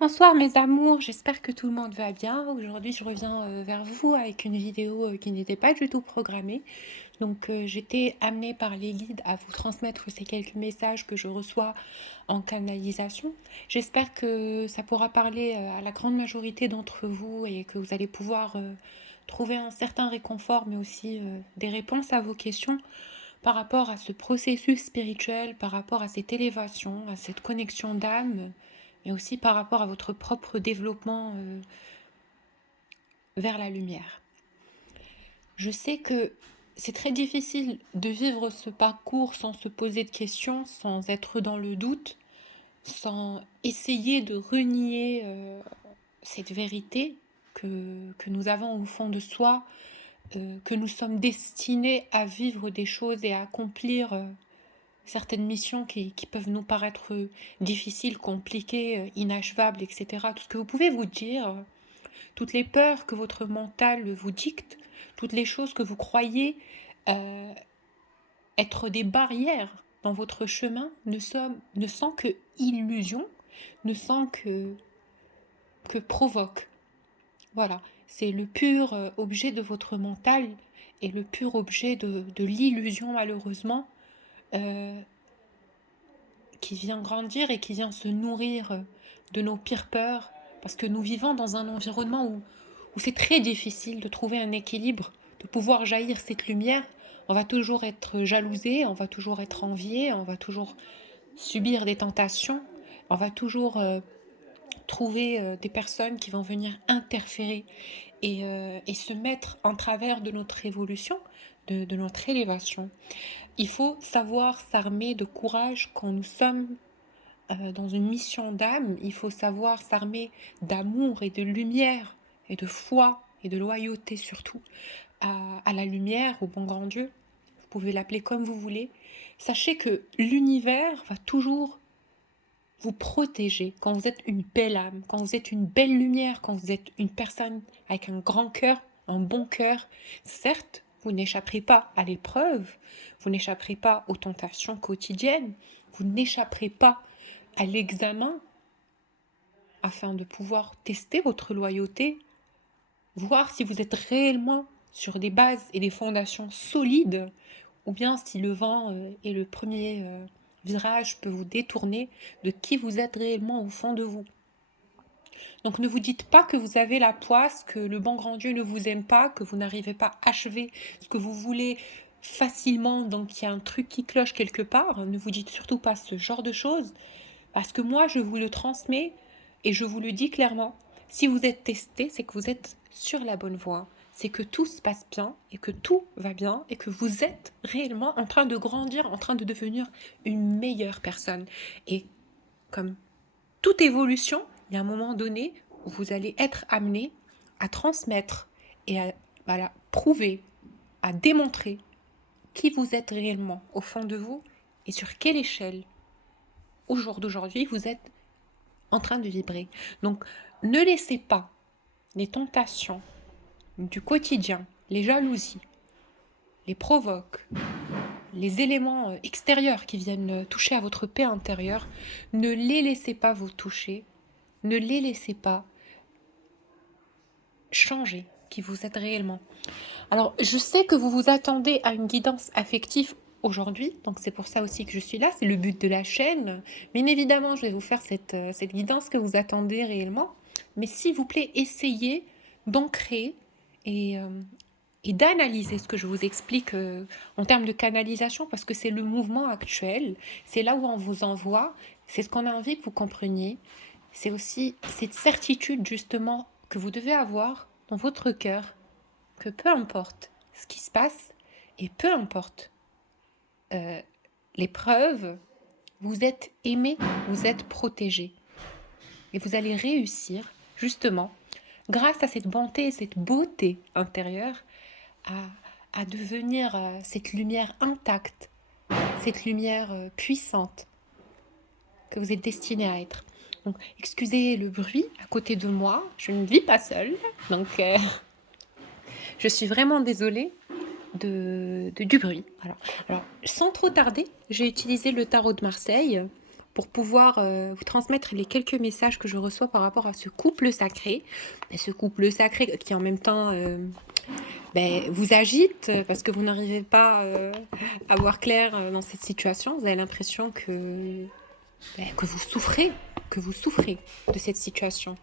Bonsoir mes amours, j'espère que tout le monde va bien. Aujourd'hui, je reviens vers vous avec une vidéo qui n'était pas du tout programmée. J'étais amenée par les guides à vous transmettre ces quelques messages que je reçois en canalisation. J'espère que ça pourra parler à la grande majorité d'entre vous et que vous allez pouvoir trouver un certain réconfort, mais aussi des réponses à vos questions par rapport à ce processus spirituel, par rapport à cette élévation, à cette connexion d'âme, mais aussi par rapport à votre propre développement vers la lumière. Je sais que c'est très difficile de vivre ce parcours sans se poser de questions, sans être dans le doute, sans essayer de renier cette vérité que nous avons au fond de soi, que nous sommes destinés à vivre des choses et à accomplir certaines missions qui peuvent nous paraître difficiles, compliquées, inachevables, etc. Tout ce que vous pouvez vous dire, toutes les peurs que votre mental vous dicte, toutes les choses que vous croyez euh, être des barrières dans votre chemin ne sont que illusions, ne sont que provoques. Voilà, c'est le pur objet de votre mental et le pur objet de l'illusion malheureusement euh, qui vient grandir et qui vient se nourrir de nos pires peurs, parce que nous vivons dans un environnement où c'est très difficile de trouver un équilibre, de pouvoir jaillir cette lumière. On va toujours être jalousé, on va toujours être envié, on va toujours subir des tentations, on va toujours trouver des personnes qui vont venir interférer et se mettre en travers de notre évolution, de notre élévation. Il faut savoir s'armer de courage quand nous sommes dans une mission d'âme. Il faut savoir s'armer d'amour et de lumière et de foi et de loyauté surtout à la lumière, au bon grand Dieu. Vous pouvez l'appeler comme vous voulez. Sachez que l'univers va toujours vous protéger quand vous êtes une belle âme, quand vous êtes une belle lumière, quand vous êtes une personne avec un grand cœur, un bon cœur. Certes, vous n'échapperez pas à l'épreuve, vous n'échapperez pas aux tentations quotidiennes, vous n'échapperez pas à l'examen afin de pouvoir tester votre loyauté, voir si vous êtes réellement sur des bases et des fondations solides, ou bien si le vent et le premier virage peut vous détourner de qui vous êtes réellement au fond de vous. Donc ne vous dites pas que vous avez la poisse, que le bon grand Dieu ne vous aime pas, que vous n'arrivez pas à achever ce que vous voulez facilement, donc il y a un truc qui cloche quelque part. Ne vous dites surtout pas ce genre de choses, parce que moi je vous le transmets et je vous le dis clairement. Si vous êtes testé, c'est que vous êtes sur la bonne voie, c'est que tout se passe bien et que tout va bien et que vous êtes réellement en train de grandir, en train de devenir une meilleure personne. Et comme toute évolution, il y a un moment donné où vous allez être amené à transmettre et à voilà, prouver, à démontrer qui vous êtes réellement au fond de vous et sur quelle échelle, au jour d'aujourd'hui, vous êtes en train de vibrer. Donc, ne laissez pas les tentations du quotidien, les jalousies, les provoques, les éléments extérieurs qui viennent toucher à votre paix intérieure, ne les laissez pas vous toucher, ne les laissez pas changer qui vous êtes réellement. Alors, je sais que vous vous attendez à une guidance affective aujourd'hui, donc c'est pour ça aussi que je suis là, c'est le but de la chaîne. Bien évidemment, je vais vous faire cette guidance que vous attendez réellement, mais s'il vous plaît, essayez d'ancrer et, euh, et d'analyser ce que je vous explique en termes de canalisation, parce que c'est le mouvement actuel, c'est là où on vous envoie, c'est ce qu'on a envie que vous compreniez, c'est aussi cette certitude justement que vous devez avoir dans votre cœur, que peu importe ce qui se passe et peu importe euh, l'épreuve, vous êtes aimé, vous êtes protégé. Et vous allez réussir justement, grâce à cette bonté et cette beauté intérieure, à devenir cette lumière intacte, cette lumière puissante que vous êtes destiné à être. Donc, excusez le bruit à côté de moi, je ne vis pas seule, donc je suis vraiment désolée du bruit. Alors, sans trop tarder, j'ai utilisé le tarot de Marseille pour pouvoir vous transmettre les quelques messages que je reçois par rapport à ce couple sacré. Et ce couple sacré qui en même temps vous agite parce que vous n'arrivez pas à voir clair dans cette situation. Vous avez l'impression que que vous souffrez de cette situation.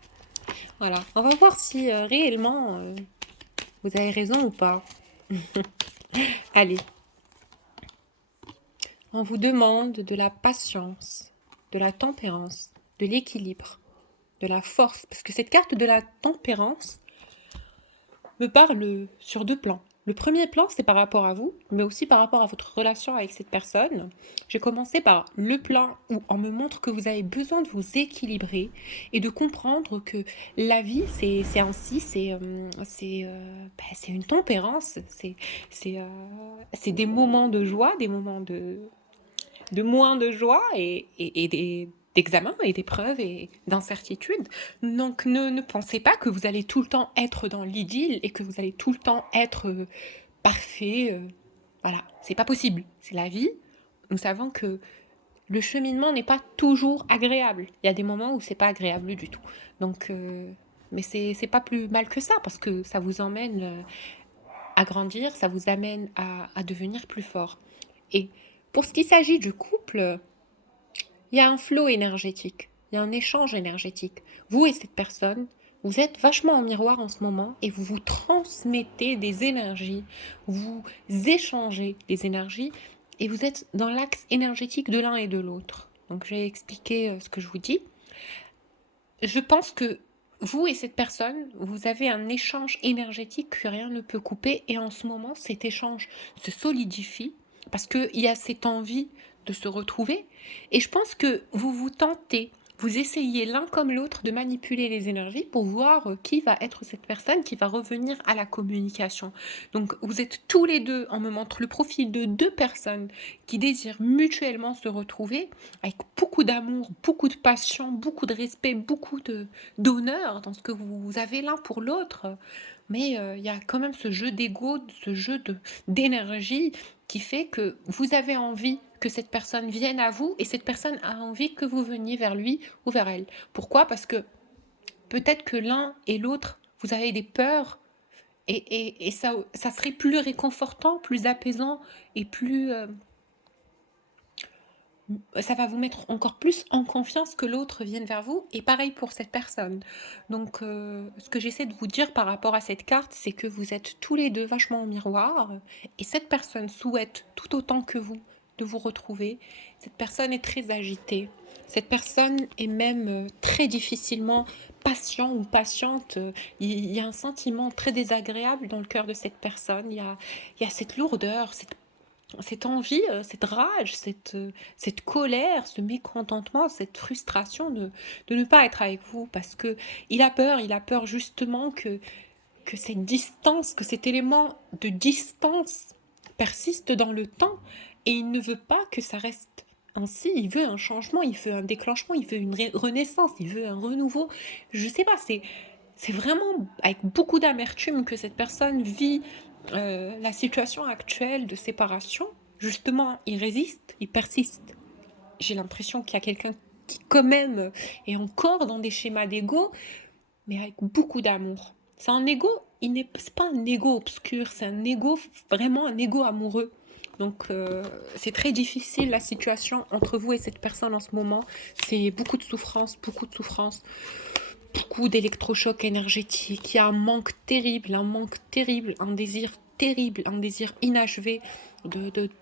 Voilà, on va voir si réellement vous avez raison ou pas. Allez, on vous demande de la patience, de la tempérance, de l'équilibre, de la force, parce que cette carte de la tempérance me parle sur deux plans. Le premier plan, c'est par rapport à vous, mais aussi par rapport à votre relation avec cette personne. J'ai commencé par le plan où on me montre que vous avez besoin de vous équilibrer et de comprendre que la vie, c'est ainsi, c'est une tempérance, c'est des moments de joie, des moments de moins de joie et d'examens et d'épreuves et d'incertitudes. Donc ne pensez pas que vous allez tout le temps être dans l'idylle et que vous allez tout le temps être parfait. Voilà, c'est pas possible. C'est la vie. Nous savons que le cheminement n'est pas toujours agréable. Il y a des moments où c'est pas agréable du tout. Donc, mais c'est pas plus mal que ça parce que ça vous emmène à grandir, ça vous amène à devenir plus fort. Et pour ce qui s'agit du couple, il y a un flot énergétique, il y a un échange énergétique. Vous et cette personne, vous êtes vachement en miroir en ce moment et vous vous transmettez des énergies, vous échangez des énergies et vous êtes dans l'axe énergétique de l'un et de l'autre. Donc j'ai expliqué ce que je vous dis. Je pense que vous et cette personne, vous avez un échange énergétique que rien ne peut couper et en ce moment, cet échange se solidifie parce qu'il y a cette envie de se retrouver et je pense que vous vous tentez, vous essayez l'un comme l'autre de manipuler les énergies pour voir qui va être cette personne qui va revenir à la communication. Donc vous êtes tous les deux, on me montre le profil de deux personnes qui désirent mutuellement se retrouver avec beaucoup d'amour, beaucoup de passion, beaucoup de respect, beaucoup d'honneur dans ce que vous avez l'un pour l'autre. Mais il y a quand même ce jeu d'ego, ce jeu d'énergie qui fait que vous avez envie que cette personne vienne à vous et cette personne a envie que vous veniez vers lui ou vers elle. Pourquoi? Parce que peut-être que l'un et l'autre, vous avez des peurs et ça serait plus réconfortant, plus apaisant et plus ça va vous mettre encore plus en confiance que l'autre vienne vers vous, et pareil pour cette personne. Donc, ce que j'essaie de vous dire par rapport à cette carte, c'est que vous êtes tous les deux vachement en miroir, et cette personne souhaite tout autant que vous de vous retrouver. Cette personne est très agitée. Cette personne est même très difficilement patient ou patiente. Il y a un sentiment très désagréable dans le cœur de cette personne. Il y a cette lourdeur, cette envie, cette rage, cette colère, ce mécontentement, cette frustration de ne pas être avec vous parce que il a peur justement que cette distance, que cet élément de distance persiste dans le temps et il ne veut pas que ça reste ainsi, il veut un changement, il veut un déclenchement, il veut une renaissance, il veut un renouveau. Je sais pas, c'est vraiment avec beaucoup d'amertume que cette personne vit la situation actuelle de séparation. Justement, il résiste, il persiste. J'ai l'impression qu'il y a quelqu'un qui quand même est encore dans des schémas d'ego, mais avec beaucoup d'amour. C'est un ego, c'est pas un ego obscur, c'est un ego, vraiment un ego amoureux. Donc c'est très difficile la situation entre vous et cette personne en ce moment. C'est beaucoup de souffrance, beaucoup d'électrochocs énergétiques. Il y a un manque terrible, un désir terrible, un désir inachevé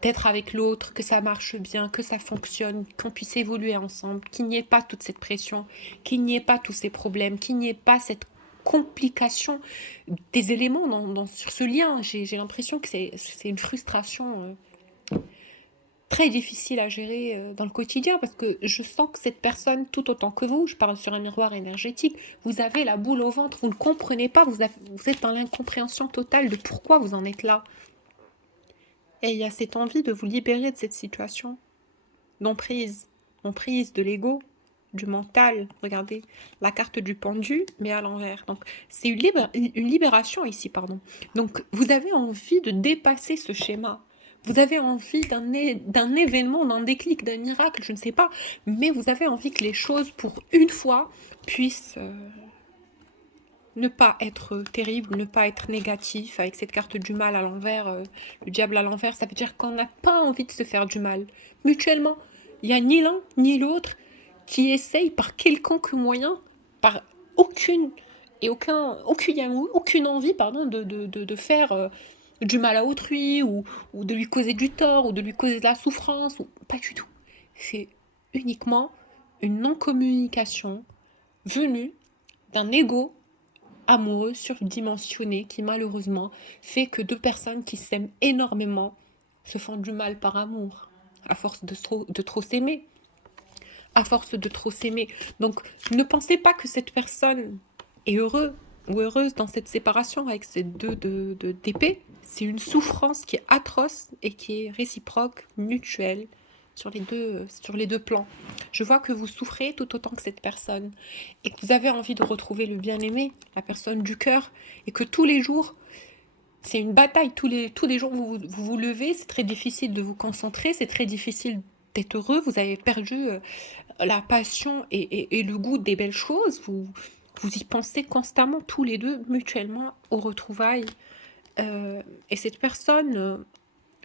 d'être avec l'autre, que ça marche bien, que ça fonctionne, qu'on puisse évoluer ensemble, qu'il n'y ait pas toute cette pression, qu'il n'y ait pas tous ces problèmes, qu'il n'y ait pas cette complication des éléments sur ce lien. J'ai l'impression que c'est une frustration très difficile à gérer dans le quotidien parce que je sens que cette personne, tout autant que vous, je parle sur un miroir énergétique, vous avez la boule au ventre, vous ne comprenez pas, vous êtes dans l'incompréhension totale de pourquoi vous en êtes là. Et il y a cette envie de vous libérer de cette situation, d'emprise de l'ego, du mental. Regardez, la carte du pendu, mais à l'envers. Donc, c'est une libération ici, pardon. Donc, vous avez envie de dépasser ce schéma. Vous avez envie d'un événement, d'un déclic, d'un miracle, je ne sais pas, mais vous avez envie que les choses, pour une fois, puissent ne pas être terribles, ne pas être négatifs. Avec cette carte du mal à l'envers, le diable à l'envers, ça veut dire qu'on n'a pas envie de se faire du mal. Mutuellement, il n'y a ni l'un ni l'autre qui essaye par quelconque moyen, par aucune aucune envie pardon, de faire du mal à autrui, ou de lui causer du tort, ou de lui causer de la souffrance, ou pas du tout. C'est uniquement une non-communication venue d'un ego amoureux surdimensionné qui malheureusement fait que deux personnes qui s'aiment énormément se font du mal par amour, à force de trop s'aimer. À force de trop s'aimer. Donc, ne pensez pas que cette personne est heureuse ou heureuse dans cette séparation avec ces deux d'épée. C'est une souffrance qui est atroce et qui est réciproque, mutuelle, sur les deux plans. Je vois que vous souffrez tout autant que cette personne et que vous avez envie de retrouver le bien-aimé, la personne du cœur, et que tous les jours, c'est une bataille. Tous les jours, vous levez, c'est très difficile de vous concentrer, c'est très difficile d'être heureux, vous avez perdu la passion et le goût des belles choses, vous y pensez constamment tous les deux mutuellement aux retrouvailles. Et cette personne,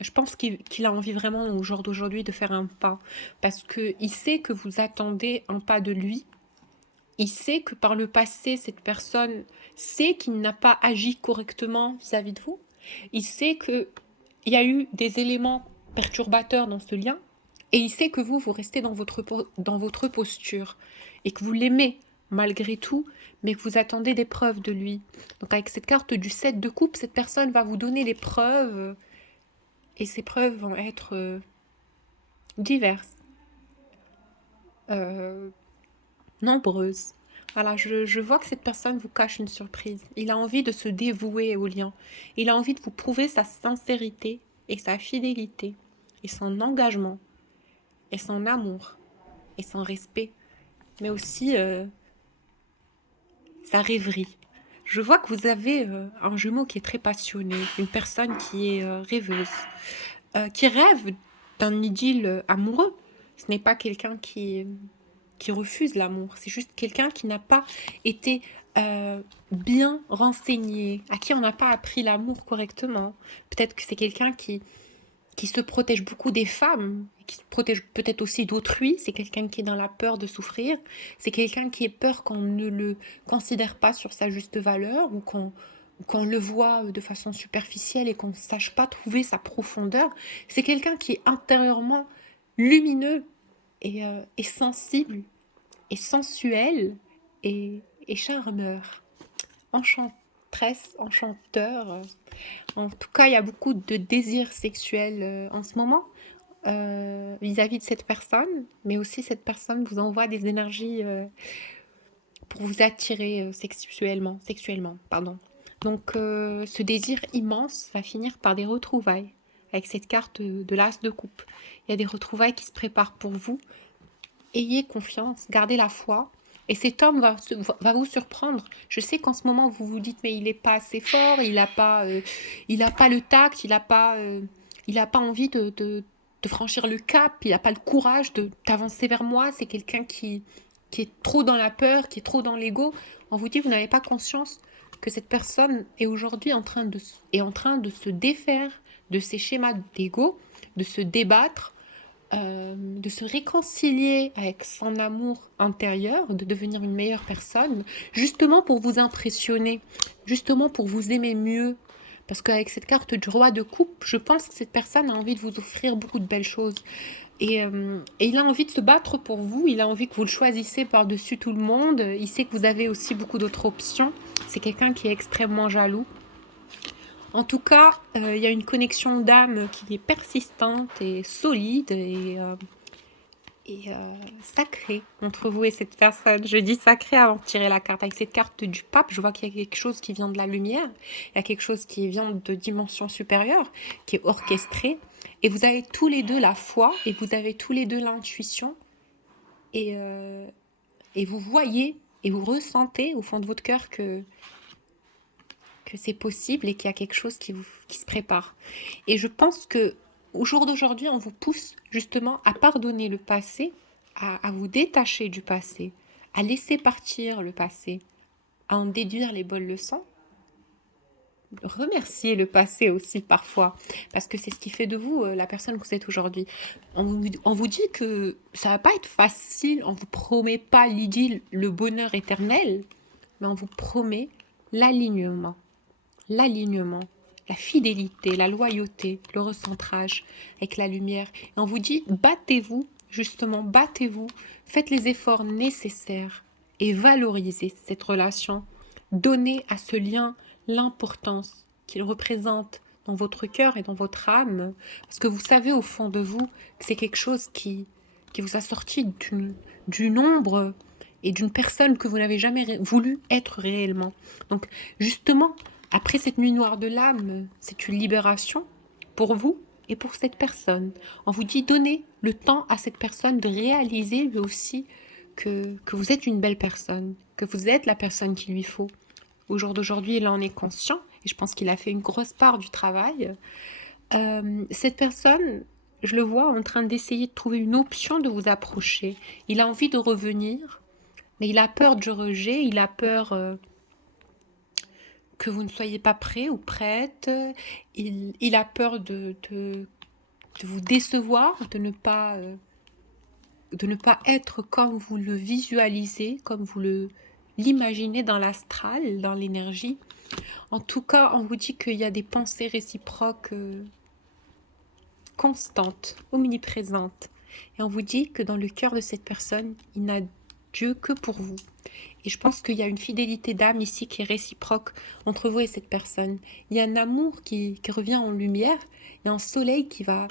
je pense qu'il a envie vraiment au jour d'aujourd'hui de faire un pas, parce qu'il sait que vous attendez un pas de lui. Il sait que par le passé, cette personne sait qu'il n'a pas agi correctement vis-à-vis de vous. Il sait qu'il y a eu des éléments perturbateurs dans ce lien. Et il sait que vous restez dans votre posture. Et que vous l'aimez malgré tout, mais que vous attendez des preuves de lui. Donc avec cette carte du 7 de coupe, cette personne va vous donner les preuves. Et ces preuves vont être diverses. Nombreuses. Voilà, je vois que cette personne vous cache une surprise. Il a envie de se dévouer au lien. Il a envie de vous prouver sa sincérité et sa fidélité et son engagement et son amour et son respect, mais aussi sa rêverie. Je vois que vous avez un jumeau qui est très passionné, une personne qui est rêveuse, qui rêve d'un idylle amoureux. Ce n'est pas quelqu'un qui refuse l'amour. C'est juste quelqu'un qui n'a pas été bien renseigné, à qui on n'a pas appris l'amour correctement. Peut-être que c'est quelqu'un qui se protège beaucoup des femmes, qui se protège peut-être aussi d'autrui. C'est quelqu'un qui est dans la peur de souffrir. C'est quelqu'un qui est peur qu'on ne le considère pas sur sa juste valeur, ou qu'on le voit de façon superficielle et qu'on ne sache pas trouver sa profondeur. C'est quelqu'un qui est intérieurement lumineux et sensible et sensuel et charmeur, enchanteresse, enchanteur. En tout cas, il y a beaucoup de désirs sexuels en ce moment vis-à-vis de cette personne, mais aussi cette personne vous envoie des énergies pour vous attirer sexuellement, pardon. Donc, ce désir immense va finir par des retrouvailles avec cette carte de l'as de coupe. Il y a des retrouvailles qui se préparent pour vous. Ayez confiance, gardez la foi. Et cet homme va vous surprendre. Je sais qu'en ce moment, vous vous dites, mais il n'est pas assez fort, il n'a pas le tact, il n'a pas envie de franchir le cap, il n'a pas le courage d'avancer vers moi. C'est quelqu'un qui est trop dans la peur, qui est trop dans l'ego. On vous dit, vous n'avez pas conscience que cette personne est aujourd'hui en train de se défaire de ses schémas d'ego, de se débattre, de se réconcilier avec son amour intérieur, de devenir une meilleure personne, justement pour vous impressionner, justement pour vous aimer mieux. Parce qu'avec cette carte du roi de coupe, je pense que cette personne a envie de vous offrir beaucoup de belles choses. Et il a envie de se battre pour vous, il a envie que vous le choisissiez par-dessus tout le monde. Il sait que vous avez aussi beaucoup d'autres options. C'est quelqu'un qui est extrêmement jaloux. En tout cas, il y a une connexion d'âme qui est persistante et solide et sacrée entre vous et cette personne. Je dis sacré avant de tirer la carte. Avec cette carte du pape, je vois qu'il y a quelque chose qui vient de la lumière. Il y a quelque chose qui vient de dimension supérieure, qui est orchestré. Et vous avez tous les deux la foi et vous avez tous les deux l'intuition. Et vous voyez et vous ressentez au fond de votre cœur que c'est possible et qu'il y a quelque chose qui se prépare. Et je pense que au jour d'aujourd'hui, on vous pousse justement à pardonner le passé, à vous détacher du passé, à laisser partir le passé, à en déduire les bonnes leçons. Remercier le passé aussi parfois, parce que c'est ce qui fait de vous la personne que vous êtes aujourd'hui. On vous dit que ça va pas être facile, on vous promet pas l'idylle, le bonheur éternel, mais on vous promet l'alignement, l'alignement, la fidélité, la loyauté, le recentrage avec la lumière. Et on vous dit, battez-vous, justement, battez-vous, faites les efforts nécessaires et valorisez cette relation. Donnez à ce lien l'importance qu'il représente dans votre cœur et dans votre âme, parce que vous savez au fond de vous que c'est quelque chose qui vous a sorti d'une ombre et d'une personne que vous n'avez jamais voulu être réellement. Donc, justement, après cette nuit noire de l'âme, c'est une libération pour vous et pour cette personne. On vous dit, donnez le temps à cette personne de réaliser lui aussi que vous êtes une belle personne, que vous êtes la personne qu'il lui faut. Au jour d'aujourd'hui, il en est conscient et je pense qu'il a fait une grosse part du travail. Cette personne, je le vois en train d'essayer de trouver une option de vous approcher. Il a envie de revenir, mais il a peur du rejet, il a peur que vous ne soyez pas prêt ou prête, il a peur de vous décevoir, de ne pas être comme vous le visualisez, comme vous l'imaginez dans l'astral, dans l'énergie. En tout cas, on vous dit qu'il y a des pensées réciproques constantes, omniprésentes. Et on vous dit que dans le cœur de cette personne, il n'a Dieu que pour vous. Et je pense qu'il y a une fidélité d'âme ici qui est réciproque entre vous et cette personne. Il y a un amour qui revient en lumière, il y a un soleil qui va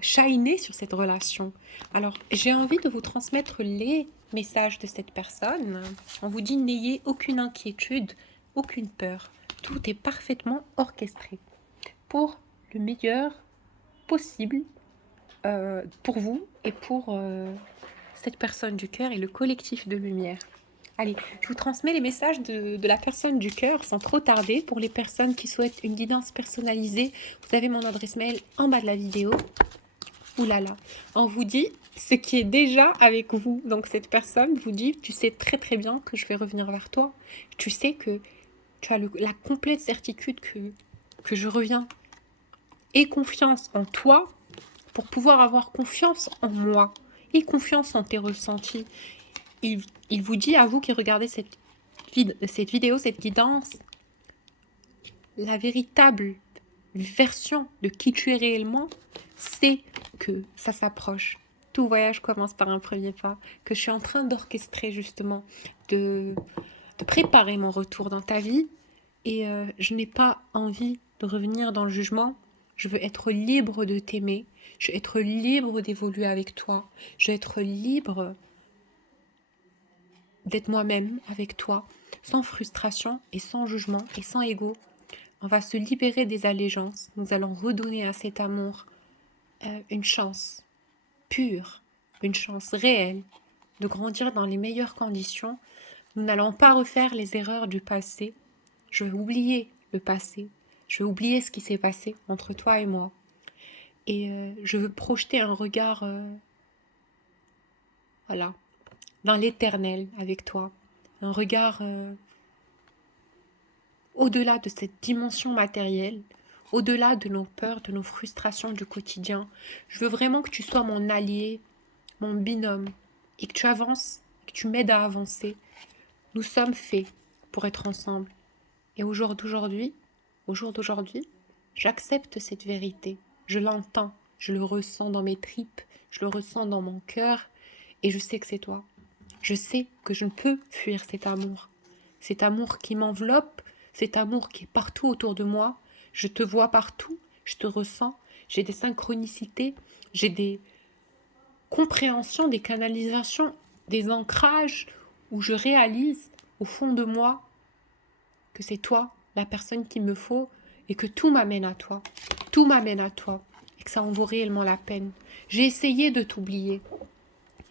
shiner sur cette relation. Alors, j'ai envie de vous transmettre les messages de cette personne. On vous dit, n'ayez aucune inquiétude, aucune peur. Tout est parfaitement orchestré pour le meilleur possible pour vous et pour cette personne du cœur et le collectif de lumière. Allez, je vous transmets les messages de la personne du cœur sans trop tarder. Pour les personnes qui souhaitent une guidance personnalisée, vous avez mon adresse mail en bas de la vidéo. Ouh là là, on vous dit ce qui est déjà avec vous. Donc cette personne vous dit, tu sais très très bien que je vais revenir vers toi. Tu sais que tu as la complète certitude que je reviens. Aie confiance en toi pour pouvoir avoir confiance en moi. Aie confiance en tes ressentis. Il vous dit à vous qui regardez cette vidéo, cette guidance, la véritable version de qui tu es réellement, c'est que ça s'approche. Tout voyage commence par un premier pas, que je suis en train d'orchestrer justement, de préparer mon retour dans ta vie. Et je n'ai pas envie de revenir dans le jugement. Je veux être libre de t'aimer. Je veux être libre d'évoluer avec toi. Je veux être libre d'être moi-même avec toi, sans frustration et sans jugement et sans ego. On va se libérer des allégeances. Nous allons redonner à cet amour une chance pure, une chance réelle de grandir dans les meilleures conditions. Nous n'allons pas refaire les erreurs du passé. Je vais oublier le passé. Je vais oublier ce qui s'est passé entre toi et moi. Et je veux projeter un regard voilà, dans l'éternel avec toi. Un regard au-delà de cette dimension matérielle, au-delà de nos peurs, de nos frustrations du quotidien. Je veux vraiment que tu sois mon allié, mon binôme, et que tu avances, que tu m'aides à avancer. Nous sommes faits pour être ensemble. Et au jour d'aujourd'hui, j'accepte cette vérité. Je l'entends, je le ressens dans mes tripes, je le ressens dans mon cœur, et je sais que c'est toi. Je sais que je ne peux fuir cet amour qui m'enveloppe, cet amour qui est partout autour de moi. Je te vois partout, je te ressens, j'ai des synchronicités, j'ai des compréhensions, des canalisations, des ancrages où je réalise au fond de moi que c'est toi, la personne qu'il me faut, et que tout m'amène à toi. Tout m'amène à toi, et que ça en vaut réellement la peine. J'ai essayé de t'oublier.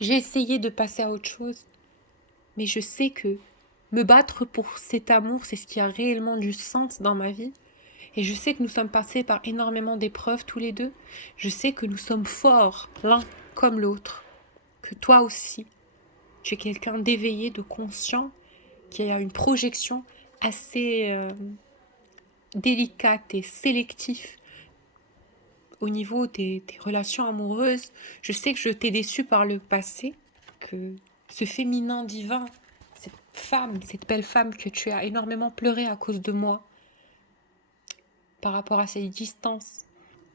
J'ai essayé de passer à autre chose. Mais je sais que me battre pour cet amour, c'est ce qui a réellement du sens dans ma vie. Et je sais que nous sommes passés par énormément d'épreuves tous les deux. Je sais que nous sommes forts l'un comme l'autre. Que toi aussi, tu es quelqu'un d'éveillé, de conscient, qui a une projection assez délicate et sélective au niveau tes relations amoureuses. Je sais que je t'ai déçu par le passé, que ce féminin divin, cette femme, cette belle femme que tu as énormément pleuré à cause de moi, par rapport à cette distance,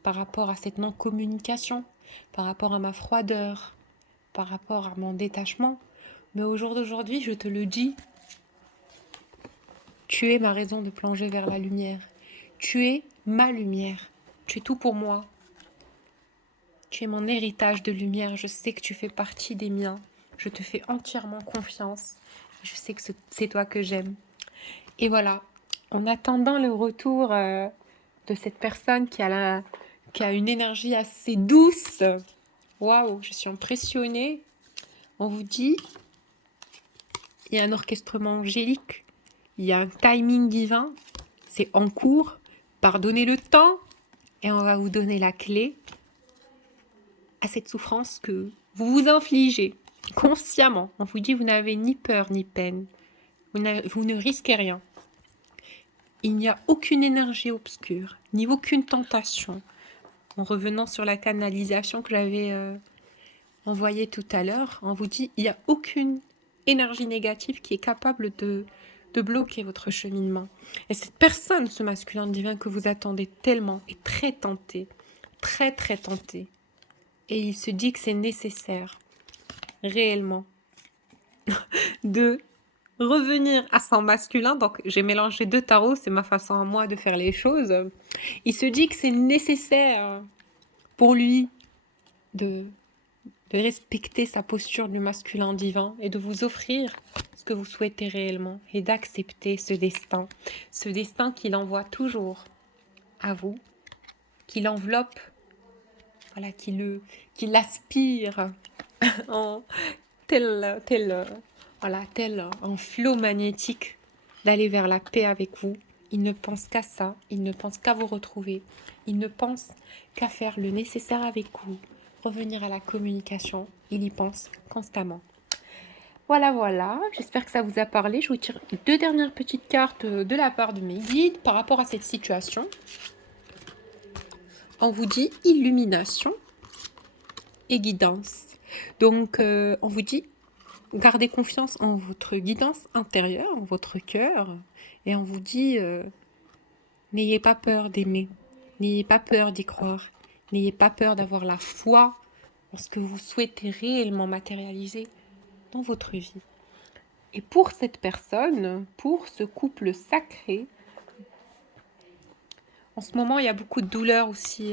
par rapport à cette non-communication, par rapport à ma froideur, par rapport à mon détachement. Mais au jour d'aujourd'hui, je te le dis, tu es ma raison de plonger vers la lumière. Tu es ma lumière. Tu es tout pour moi. Tu es mon héritage de lumière. Je sais que tu fais partie des miens. Je te fais entièrement confiance. Je sais que c'est toi que j'aime. Et voilà. En attendant le retour de cette personne qui a une énergie assez douce. Waouh, je suis impressionnée. On vous dit, il y a un orchestrement angélique. Il y a un timing divin. C'est en cours. Pardonnez le temps. Et on va vous donner la clé à cette souffrance que vous vous infligez consciemment. On vous dit vous n'avez ni peur ni peine. Vous ne risquez rien. Il n'y a aucune énergie obscure, ni aucune tentation. En revenant sur la canalisation que j'avais envoyée tout à l'heure, on vous dit il n'y a aucune énergie négative qui est capable de bloquer votre cheminement. Et cette personne, ce masculin divin que vous attendez tellement, est très tenté, très très tenté. Et il se dit que c'est nécessaire, réellement, de revenir à son masculin. Donc j'ai mélangé deux tarots, c'est ma façon à moi de faire les choses. Il se dit que c'est nécessaire pour lui de respecter sa posture du masculin divin et de vous offrir ce que vous souhaitez réellement et d'accepter ce destin qu'il envoie toujours à vous, qu'il enveloppe, voilà, qu'il aspire en tel un flot magnétique d'aller vers la paix avec vous. Il ne pense qu'à ça, il ne pense qu'à vous retrouver, il ne pense qu'à faire le nécessaire avec vous, revenir à la communication, il y pense constamment. Voilà, j'espère que ça vous a parlé. Je vous tire 2 dernières petites cartes de la part de mes guides par rapport à cette situation. On vous dit illumination et guidance. Donc, on vous dit gardez confiance en votre guidance intérieure, en votre cœur. Et on vous dit n'ayez pas peur d'aimer. N'ayez pas peur d'y croire. N'ayez pas peur d'avoir la foi en ce que vous souhaitez réellement matérialiser dans votre vie. Et pour cette personne, pour ce couple sacré, en ce moment, il y a beaucoup de douleur aussi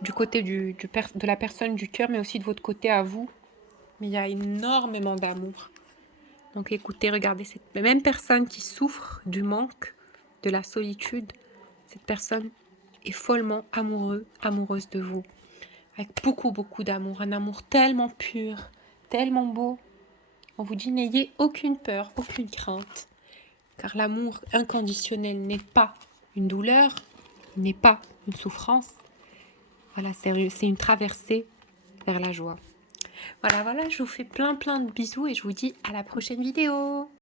du côté de la personne du cœur, mais aussi de votre côté à vous. Mais il y a énormément d'amour. Donc écoutez, regardez, cette même personne qui souffre du manque, de la solitude, cette personne est follement amoureuse de vous. Avec beaucoup d'amour, un amour tellement pur, tellement beau. On vous dit, n'ayez aucune peur, aucune crainte. Car l'amour inconditionnel n'est pas une douleur, n'est pas une souffrance. Voilà, c'est une traversée vers la joie. Voilà, je vous fais plein de bisous et je vous dis à la prochaine vidéo.